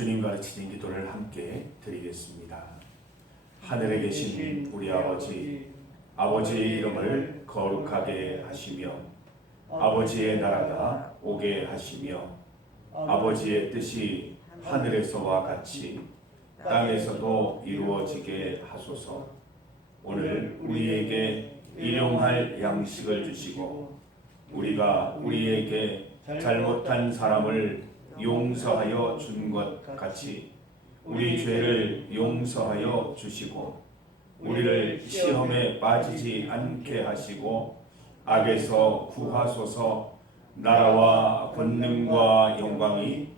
주님 가르치신 기도를 함께 드리겠습니다. 하늘에 계신 우리 아버지, 아버지의 이름을 거룩하게 하시며 아버지의 나라가 오게 하시며 아버지의 뜻이 하늘에서와 같이 땅에서도 이루어지게 하소서. 오늘 우리에게 일용할 양식을 주시고 우리가 우리에게 잘못한 사람을 용서하여 준 것 같이 우리 죄를 용서하여 주시고 우리를 시험에 빠지지 않게 하시고 악에서 구하소서. 나라와 권능과 영광이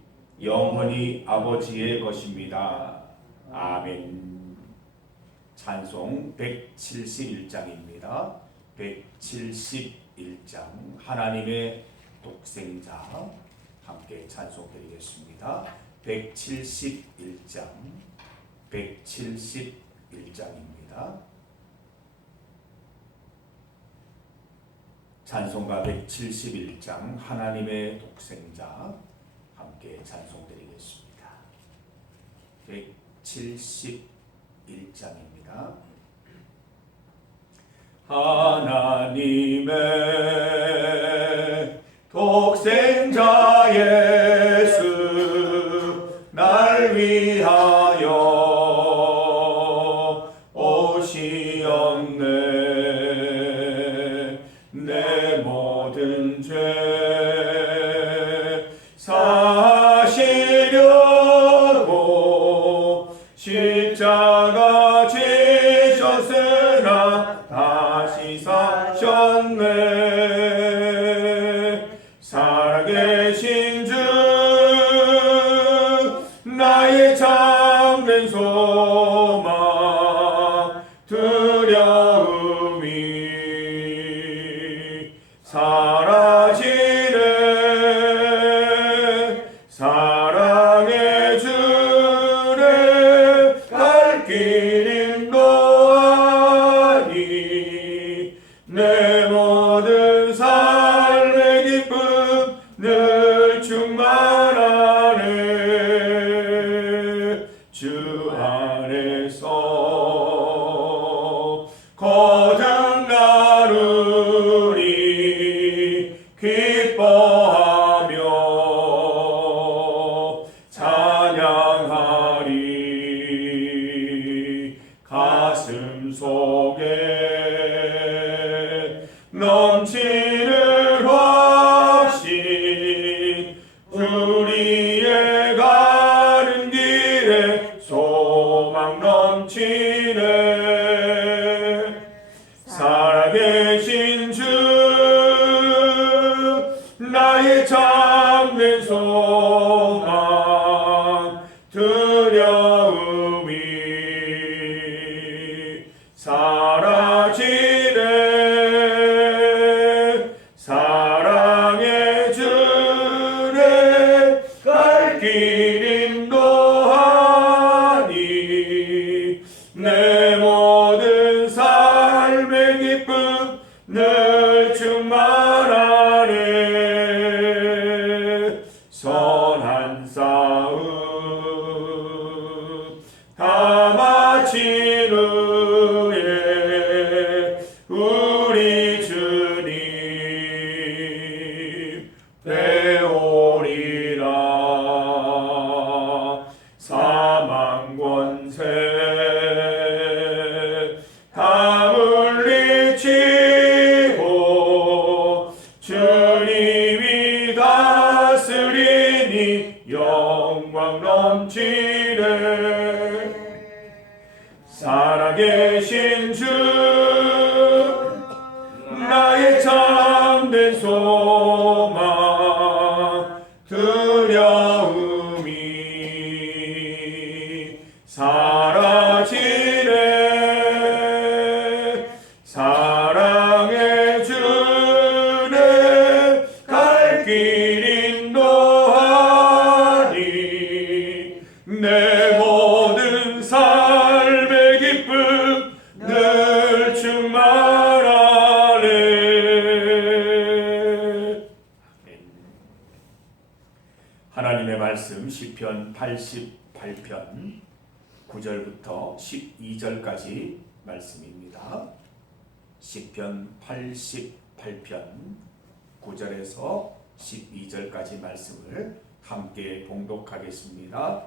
영원히 아버지의 것입니다. 아멘. 찬송 171장입니다. 171장 하나님의 독생자 함께 찬송드리겠습니다. 171장 171장입니다. 찬송가 171장 하나님의 독생자 함께 찬송드리겠습니다. 171장입니다. 하나님의 독생자 예수 날 위하여 오시었네. 내 모든 죄 사시려고 십자가 지셨으나 다시 사셨네. 살아계신 주 나의 참된 소망 두려움이 사라지네. 사랑의 주를 갈 길 인도하니 내 모든 삶의 기쁨 늘 충만하네. 주 안에서 거듭나누리 기뻐하며 찬양하리. 가슴 속에 넘치는 확신 우리의 가는 길에 소망 넘치네. 살아계신 주 나의 참된 소망 두려움이 사라지네. 사랑의 주를 갈 길 인도하니 내 모든 삶의 기쁨 늘 충만하네. 선한 싸움 다 마친 후에 우리 주님 배우리라. 사망 권세 다 물리치고 주님이 다스리니 영광 넘치네. 살아계신 주 나의 참된 소망 두려움이 사라지네. 사랑의 주를 갈 길 인도하니 내 모든 삶의 기쁨 늘 충만하네. 하나님의 하나님의 말씀 시편 88편 9절부터 12절까지 말씀입니다. 시편 88편 9절에서 12절까지 말씀을 함께 봉독하겠습니다.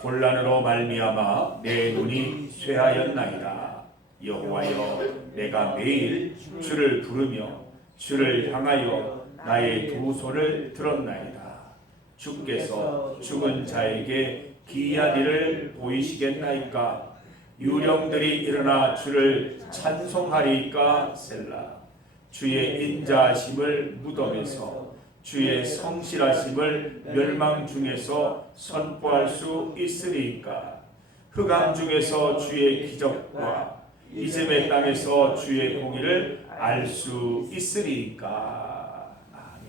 곤란으로 말미암아 내 눈이 쇠하였나이다. 여호와여, 내가 매일 주를 부르며 주를 향하여 나의 두 손을 들었나이다. 주께서 죽은 자에게 기이한 일을 보이시겠나이까? 유령들이 일어나 주를 찬송하리이까? 셀라. 주의 인자하심을 무덤에서, 주의 성실하심을 멸망 중에서 선포할 수 있으리이까? 흑암 중에서 주의 기적과 이즘의 땅에서 주의 공의를 알 수 있으리이까? 아멘.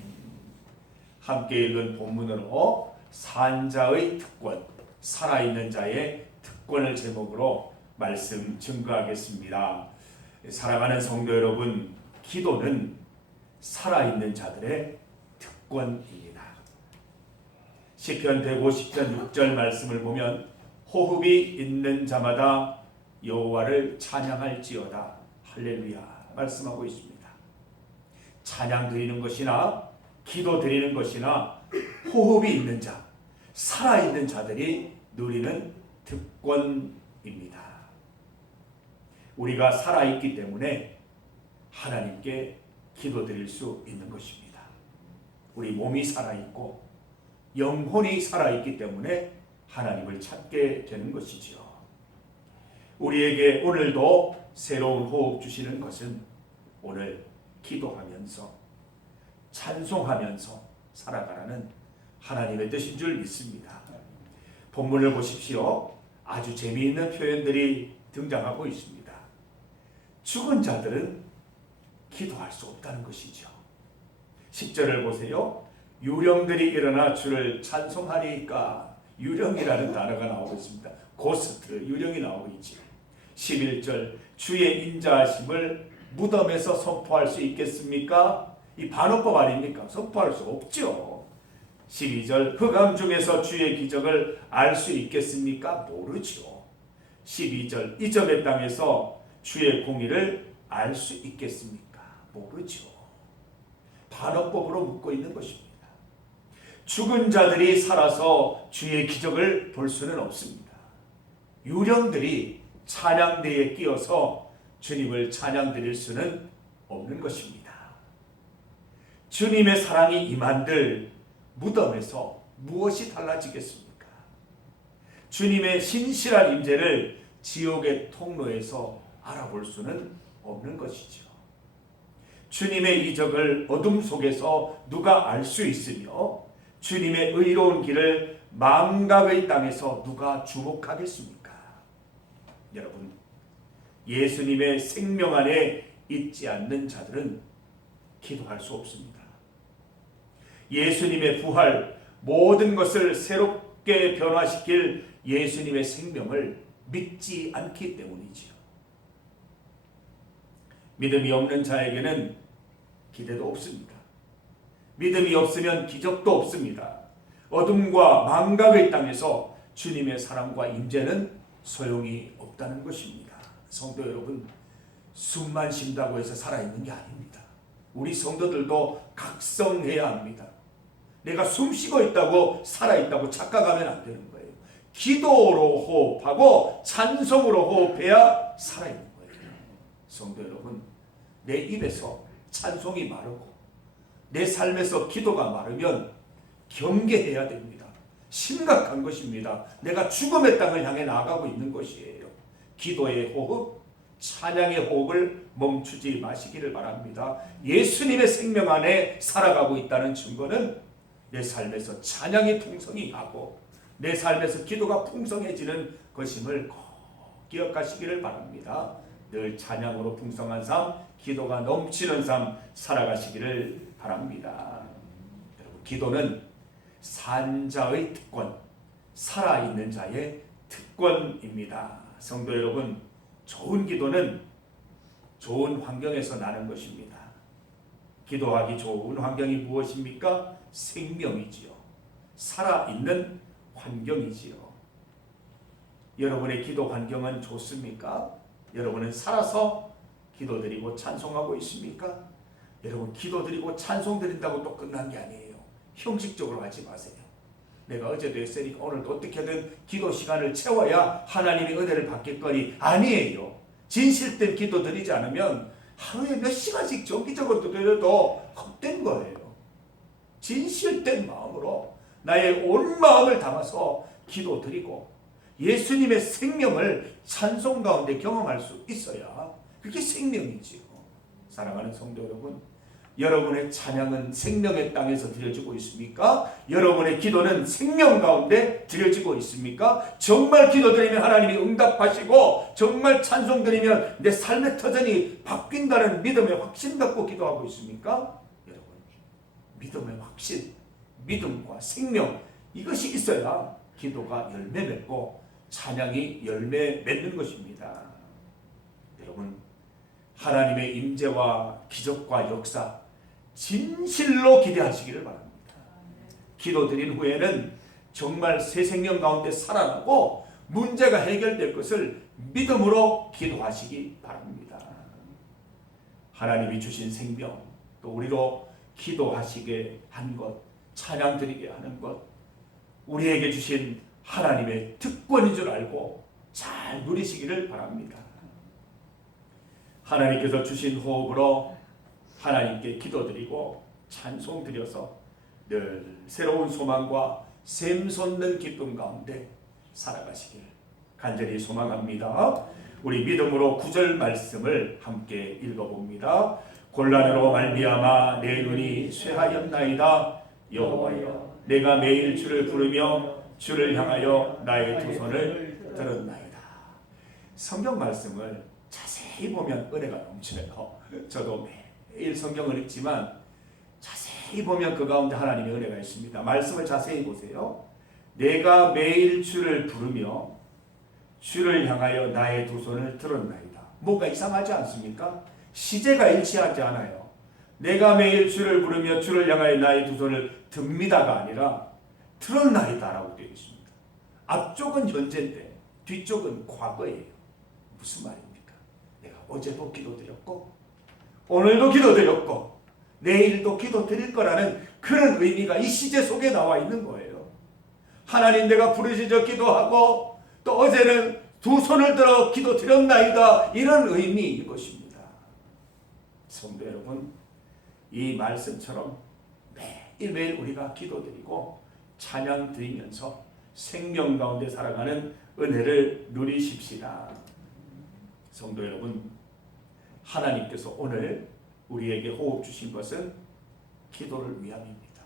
함께 읽은 본문으로 산자의 특권, 살아있는 자의 특권을 제목으로 말씀 증거하겠습니다. 사랑하는 성도 여러분, 기도는 살아있는 자들의 특권입니다. 시편 150편 6절 말씀을 보면 호흡이 있는 자마다 여호와를 찬양할지어다. 할렐루야 말씀하고 있습니다. 찬양 드리는 것이나 기도 드리는 것이나 호흡이 있는 자, 살아있는 자들이 누리는 특권입니다. 우리가 살아있기 때문에 하나님께 기도 드릴 수 있는 것입니다. 우리 몸이 살아있고 영혼이 살아있기 때문에 하나님을 찾게 되는 것이지요. 우리에게 오늘도 새로운 호흡 주시는 것은 오늘 기도하면서 찬송하면서 살아가라는 하나님의 뜻인 줄 믿습니다. 본문을 보십시오. 아주 재미있는 표현들이 등장하고 있습니다. 죽은 자들은 기도할 수 없다는 것이죠. 10절을 보세요. 유령들이 일어나 주를 찬송하리이까? 유령이라는 단어가 나오고 있습니다. 고스트, 유령이 나오고 있죠. 11절, 주의 인자하심을 무덤에서 선포할 수 있겠습니까? 이 반어법 아닙니까? 선포할 수 없죠. 12절, 흑암 중에서 주의 기적을 알 수 있겠습니까? 모르죠. 12절, 이점의 땅에서 주의 공의를 알 수 있겠습니까? 모르죠. 반어법으로 묻고 있는 것입니다. 죽은 자들이 살아서 주의 기적을 볼 수는 없습니다. 유령들이 찬양대에 끼어서 주님을 찬양드릴 수는 없는 것입니다. 주님의 사랑이 임한들 무덤에서 무엇이 달라지겠습니까? 주님의 신실한 임재를 지옥의 통로에서 알아볼 수는 없는 것이죠. 주님의 이적을 어둠 속에서 누가 알 수 있으며 주님의 의로운 길을 망각의 땅에서 누가 주목하겠습니까? 여러분, 예수님의 생명 안에 있지 않는 자들은 기도할 수 없습니다. 예수님의 부활, 모든 것을 새롭게 변화시킬 예수님의 생명을 믿지 않기 때문이지요. 믿음이 없는 자에게는 기대도 없습니다. 믿음이 없으면 기적도 없습니다. 어둠과 망각의 땅에서 주님의 사랑과 임재는 소용이 없다는 것입니다. 성도 여러분, 숨만 쉰다고 해서 살아있는 게 아닙니다. 우리 성도들도 각성해야 합니다. 내가 숨 쉬고 있다고 살아있다고 착각하면 안 되는 거예요. 기도로 호흡하고 찬송으로 호흡해야 살아있는 거예요. 성도 여러분, 내 입에서 찬송이 마르고 내 삶에서 기도가 마르면 경계해야 됩니다. 심각한 것입니다. 내가 죽음의 땅을 향해 나아가고 있는 것이에요. 기도의 호흡, 찬양의 호흡을 멈추지 마시기를 바랍니다. 예수님의 생명 안에 살아가고 있다는 증거는 내 삶에서 찬양이 풍성히하고 내 삶에서 기도가 풍성해지는 것임을 꼭 기억하시기를 바랍니다. 늘 찬양으로 풍성한 삶, 기도가 넘치는 삶 살아가시기를 바랍니다. 여러분, 기도는 산자의 특권, 살아있는 자의 특권입니다. 성도 여러분, 좋은 기도는 좋은 환경에서 나는 것입니다. 기도하기 좋은 환경이 무엇입니까? 생명이지요. 살아있는 환경이지요. 여러분의 기도 환경은 좋습니까? 여러분은 살아서 기도드리고 찬송하고 있습니까? 여러분, 기도드리고 찬송드린다고 또 끝난 게 아니에요. 형식적으로 하지 마세요. 내가 어제도 했으니까 오늘도 어떻게든 기도 시간을 채워야 하나님의 은혜를 받겠거니, 아니에요. 진실된 기도 드리지 않으면 하루에 몇 시간씩 정기적으로 드려도 헛된 거예요. 진실된 마음으로 나의 온 마음을 담아서 기도 드리고 예수님의 생명을 찬송 가운데 경험할 수 있어야 그게 생명이지요. 사랑하는 성도 여러분, 여러분의 찬양은 생명의 땅에서 드려지고 있습니까? 여러분의 기도는 생명 가운데 드려지고 있습니까? 정말 기도드리면 하나님이 응답하시고 정말 찬송드리면 내 삶의 터전이 바뀐다는 믿음의 확신 갖고 기도하고 있습니까? 여러분, 믿음의 확신, 믿음과 생명, 이것이 있어야 기도가 열매 맺고 찬양이 열매 맺는 것입니다. 여러분, 하나님의 임재와 기적과 역사 진실로 기대하시기를 바랍니다. 기도드린 후에는 정말 새 생명 가운데 살아나고 문제가 해결될 것을 믿음으로 기도하시기 바랍니다. 하나님이 주신 생명, 또 우리로 기도하시게 한 것, 찬양 드리게 하는 것, 우리에게 주신 하나님의 특권인 줄 알고 잘 누리시기를 바랍니다. 하나님께서 주신 호흡으로 하나님께 기도드리고 찬송드려서 늘 새로운 소망과 샘솟는 기쁨 가운데 살아가시길 간절히 소망합니다. 우리 믿음으로 9절 말씀을 함께 읽어봅니다. 곤란으로 말미암아 내 눈이 쇠하였나이다. 여호와여, 내가 매일 주를 부르며 주를 향하여 나의 두 손을 들었나이다. 성경 말씀을 자세히 보면 은혜가 넘치네요. 저도 매일 성경을 읽지만 자세히 보면 그 가운데 하나님의 은혜가 있습니다. 말씀을 자세히 보세요. 내가 매일 주를 부르며 주를 향하여 나의 두 손을 들었나이다. 뭔가 이상하지 않습니까? 시제가 일치하지 않아요. 내가 매일 주를 부르며 주를 향하여 나의 두 손을 듭니다가 아니라 들었나이다 라고 되어 있습니다. 앞쪽은 현재인데 뒤쪽은 과거예요. 무슨 말입니까? 내가 어제도 기도드렸고 오늘도 기도드렸고 내일도 기도드릴 거라는 그런 의미가 이 시제 속에 나와 있는 거예요. 하나님, 내가 부르짖어 기도하고 또 어제는 두 손을 들어 기도드렸나이다, 이런 의미인 것입니다. 성도 여러분, 이 말씀처럼 매일매일 우리가 기도드리고 찬양 드리면서 생명 가운데 살아가는 은혜를 누리십시다. 성도 여러분, 하나님께서 오늘 우리에게 호흡 주신 것은 기도를 위함입니다.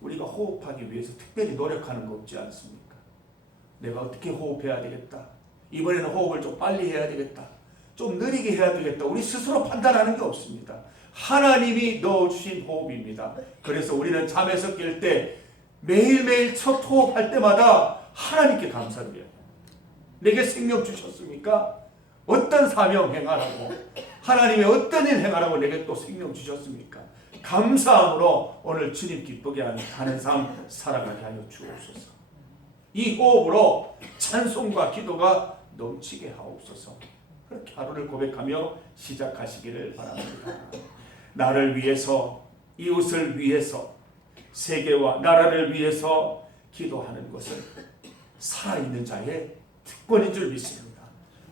우리가 호흡하기 위해서 특별히 노력하는 거 없지 않습니까? 내가 어떻게 호흡해야 되겠다, 이번에는 호흡을 좀 빨리 해야 되겠다, 좀 느리게 해야 되겠다, 우리 스스로 판단하는 게 없습니다. 하나님이 넣어주신 호흡입니다. 그래서 우리는 잠에서 깰 때 매일매일 첫 호흡할 때마다 하나님께 감사드려요. 내게 생명 주셨습니까? 어떤 사명 행하라고, 하나님의 어떤 일 행하라고 내게 또 생명 주셨습니까? 감사함으로 오늘 주님 기쁘게 하는 삶 살아가게 하여 주옵소서. 이 호흡으로 찬송과 기도가 넘치게 하옵소서. 그렇게 하루를 고백하며 시작하시기를 바랍니다. 나를 위해서, 이웃을 위해서, 세계와 나라를 위해서 기도하는 것은 살아있는 자의 특권인 줄 믿습니다.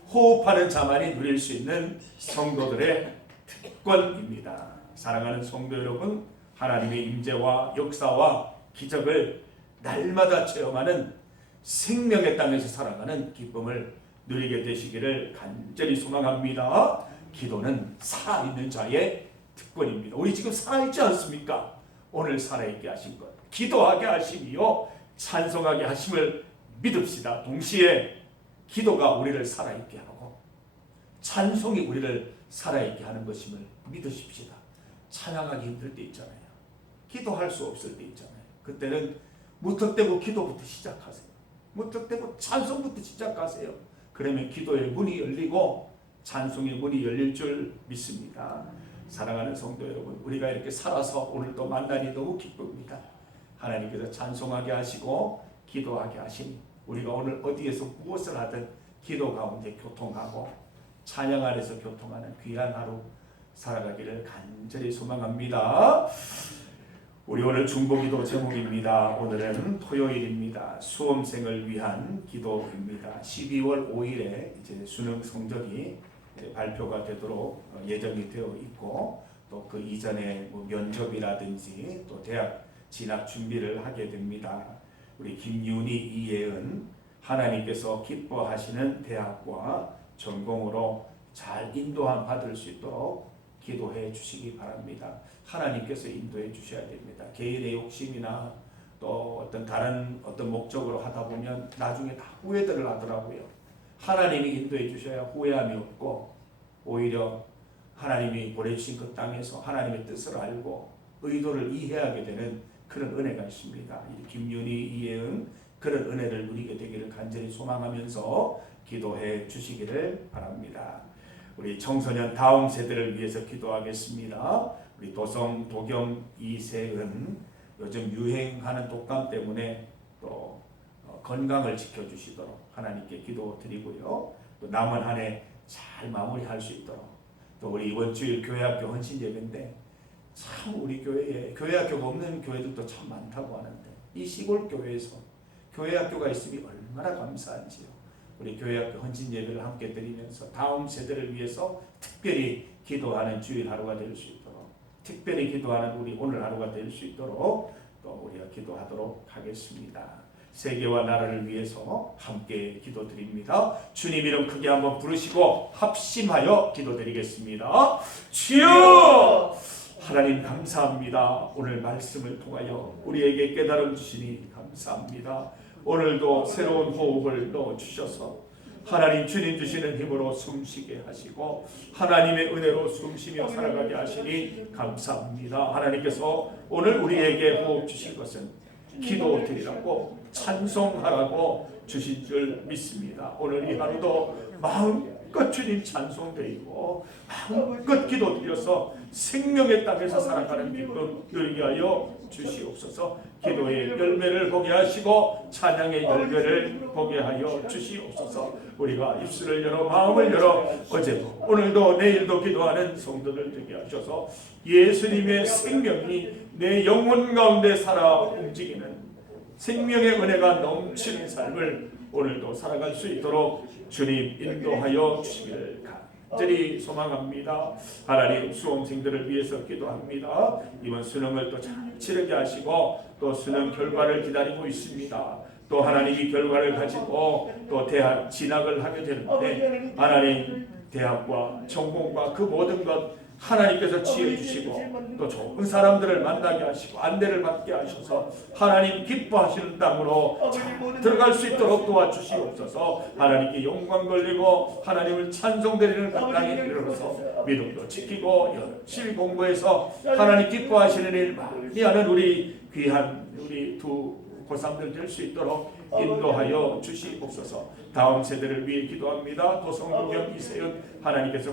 호흡하는 자만이 누릴 수 있는 성도들의 특권입니다. 사랑하는 성도 여러분, 하나님의 임재와 역사와 기적을 날마다 체험하는 생명의 땅에서 살아가는 기쁨을 누리게 되시기를 간절히 소망합니다. 기도는 살아있는 자의 특권입니다. 우리 지금 살아있지 않습니까? 오늘 살아있게 하신 것, 기도하게 하심이요 찬송하게 하심을 믿읍시다. 동시에 기도가 우리를 살아있게 하고 찬송이 우리를 살아있게 하는 것임을 믿으십시다. 찬양하기 힘들 때 있잖아요. 기도할 수 없을 때 있잖아요. 그때는 무턱대고 기도부터 시작하세요. 무턱대고 찬송부터 시작하세요. 그러면 기도의 문이 열리고 찬송의 문이 열릴 줄 믿습니다. 사랑하는 성도 여러분, 우리가 이렇게 살아서 오늘도 만나니 너무 기쁩니다. 하나님께서 찬송하게 하시고 기도하게 하시니 우리가 오늘 어디에서 무엇을 하든 기도 가운데 교통하고 찬양 안에서 교통하는 귀한 하루 살아가기를 간절히 소망합니다. 우리 오늘 중보기도 제목입니다. 오늘은 토요일입니다. 수험생을 위한 기도입니다. 12월 5일에 이제 수능 성적이 발표가 되도록 예정이 되어 있고 또 그 이전에 뭐 면접이라든지 또 대학 진학 준비를 하게 됩니다. 우리 김윤희, 이예은 하나님께서 기뻐하시는 대학과 전공으로 잘 인도함 받을 수 있도록 기도해 주시기 바랍니다. 하나님께서 인도해 주셔야 됩니다. 개인의 욕심이나 또 다른 목적으로 하다 보면 나중에 다 후회들을 하더라고요. 하나님이 인도해 주셔야 후회함이 없고 오히려 하나님이 보내주신 그 땅에서 하나님의 뜻을 알고 의도를 이해하게 되는 그런 은혜가 있습니다. 김윤희, 이예은 그런 은혜를 누리게 되기를 간절히 소망하면서 기도해 주시기를 바랍니다. 우리 청소년 다음 세대를 위해서 기도하겠습니다. 우리 도성, 도경, 이세은 요즘 유행하는 독감 때문에 또 건강을 지켜주시도록 하나님께 기도드리고요. 또 남은 한 해 잘 마무리할 수 있도록 또 우리 이번 주일 교회학교 헌신예배인데 참 우리 교회에 교회학교가 없는 교회들도 참 많다고 하는데 이 시골 교회에서 교회학교가 있으니 얼마나 감사한지요. 우리 교회학교 헌신예배를 함께 드리면서 다음 세대를 위해서 특별히 기도하는 주일 하루가 될 수 있도록 특별히 기도하는 우리 오늘 하루가 될 수 있도록 또 우리가 기도하도록 하겠습니다. 세계와 나라를 위해서 함께 기도드립니다. 주님 이름 크게 한번 부르시고 합심하여 기도드리겠습니다. 주여! 하나님 감사합니다. 오늘 말씀을 통하여 우리에게 깨달음 주시니 감사합니다. 오늘도 새로운 호흡을 넣어주셔서 하나님 주님 주시는 힘으로 숨쉬게 하시고 하나님의 은혜로 숨쉬며 살아가게 하시니 감사합니다. 하나님께서 오늘 우리에게 호흡 주신 것은 기도 드리라고 찬송하라고 주신 줄 믿습니다. 오늘 이 하루도 마음껏 주님 찬송드리고 마음껏 기도 드려서 생명의 땅에서 살아가는 기쁨 누리게 하여 주시옵소서. 기도의 열매를 보게 하시고 찬양의 열매를 보게 하여 주시옵소서. 우리가 입술을 열어 마음을 열어 어제도 오늘도 내일도 기도하는 성도들 되게 하셔서 예수님의 생명이 내 영혼 가운데 살아 움직이는 생명의 은혜가 넘치는 삶을 오늘도 살아갈 수 있도록 주님 인도하여 주시기를 간절히 소망합니다. 하나님 수험생들을 위해서 기도합니다. 이번 수능을 또 잘 치르게 하시고 또 수능 결과를 기다리고 있습니다. 또 하나님이 결과를 가지고 또 대학 진학을 하게 되는데 하나님 대학과 전공과 그 모든 것 하나님께서 지혜 주시고 또 좋은 사람들을 만나게 하시고 안대를 받게 하셔서 하나님 기뻐하시는 땅으로 잘 들어갈 수 있도록 도와주시옵소서. 하나님께 영광 돌리고 하나님을 찬송드리는 그 땅에 이르러서 믿음도 지키고 열심히 공부해서 하나님 기뻐하시는 일 많이 하는 우리 귀한 우리 두 고3들 될 수 있도록 인도하여 주시옵소서. 다음 세대를 위해 기도합니다. 도성동영 이세윤 하나님께서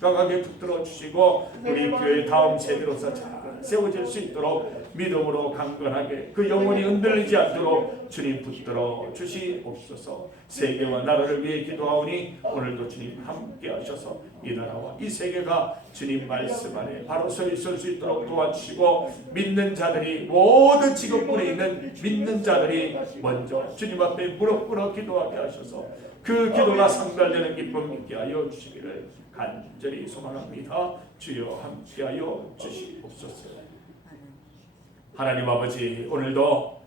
건강하게 붙들어 주시고 우리 교회 다음 세대로서 잘 세워질 수 있도록 믿음으로 강건하게 그 영혼이 흔들리지 않도록 주님 붙들어 주시옵소서. 세계와 나라를 위해 기도하오니 오늘도 주님 함께 하셔서 이 나라와 이 세계가 주님 말씀 안에 바로 서 있을 수 있도록 도와주시고 믿는 자들이 모든 지역군에 있는 믿는 자들이 먼저 주님 앞에 무릎 꿇어 기도하게 하셔서 그 기도가 상달되는 기쁨 있게 하여 주시기를 간절히 소망합니다. 주여 함께하여 주시옵소서. 하나님 아버지 오늘도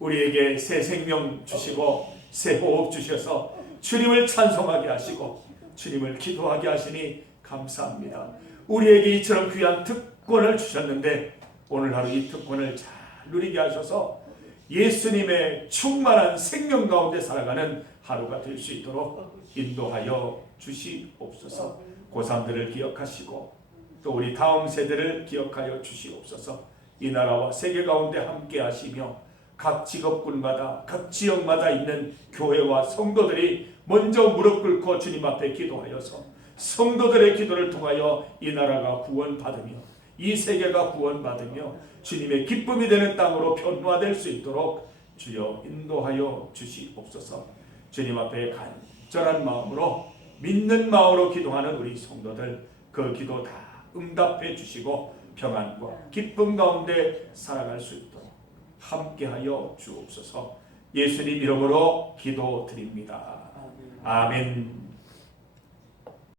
우리에게 새 생명 주시고 새 호흡 주셔서 주님을 찬송하게 하시고 주님을 기도하게 하시니 감사합니다. 우리에게 이처럼 귀한 특권을 주셨는데 오늘 하루 이 특권을 잘 누리게 하셔서 예수님의 충만한 생명 가운데 살아가는 하루가 될 수 있도록 인도하여 주시옵소서. 고3들을 기억하시고 또 우리 다음 세대를 기억하여 주시옵소서. 이 나라와 세계 가운데 함께 하시며 각 직업군마다 각 지역마다 있는 교회와 성도들이 먼저 무릎 꿇고 주님 앞에 기도하여서 성도들의 기도를 통하여 이 나라가 구원받으며 이 세계가 구원받으며 주님의 기쁨이 되는 땅으로 변화될 수 있도록 주여 인도하여 주시옵소서. 주님 앞에 간절한 마음으로 믿는 마음으로 기도하는 우리 성도들 그 기도 다 응답해 주시고 평안과 기쁨 가운데 살아갈 수 있도록 함께하여 주옵소서. 예수님 이름으로 기도드립니다. 아멘.